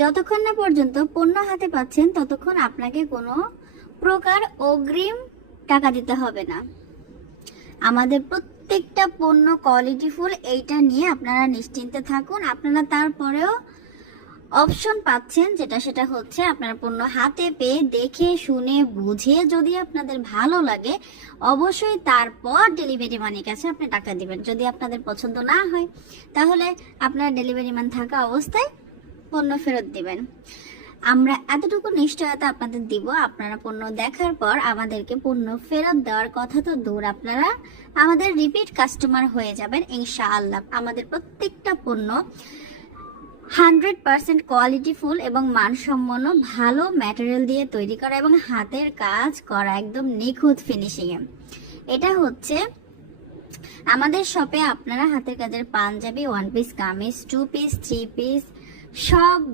যতক্ষণ না পর্যন্ত পণ্য হাতে পাচ্ছেন ততক্ষণ আপনাকে কোনো প্রকার অগ্রিম টাকা দিতে হবে না। আমাদের প্রত্যেকটা পণ্য কোয়ালিটিফুল, এইটা নিয়ে আপনারা নিশ্চিন্তে থাকুন। আপনারা তারপরেও অপশন পাচ্ছেন, সেটা হচ্ছে আপনারা পণ্য হাতে পেয়ে দেখে শুনে বুঝে যদি আপনাদের ভালো লাগে অবশ্যই তারপর ডেলিভারি ম্যানের কাছে আপনি টাকা দিবেন। যদি আপনাদের পছন্দ না হয় তাহলে আপনারা ডেলিভারি ম্যান থাকা অবস্থায় পণ্য ফেরত দিবেন। আমরা এতটুকু নিশ্চয়তা আপনাদের দিব, আপনারা পণ্য দেখার পর আমাদেরকে পণ্য ফেরত দেওয়ার কথা তো দূর, আপনারা আমাদের রিপিট কাস্টমার হয়ে যাবেন ইনশাআল্লাহ। আমাদের প্রত্যেকটা পণ্য 100% কোয়ালিটিফুল এবং মানসম্পন্ন ভালো ম্যাটেরিয়াল দিয়ে তৈরি করা এবং হাতের কাজ করা, একদম নিখুঁত ফিনিশিংয়ে। এটা হচ্ছে আমাদের শপে আপনারা হাতের কাজের panjabi, one piece kameez, two piece, three piece সব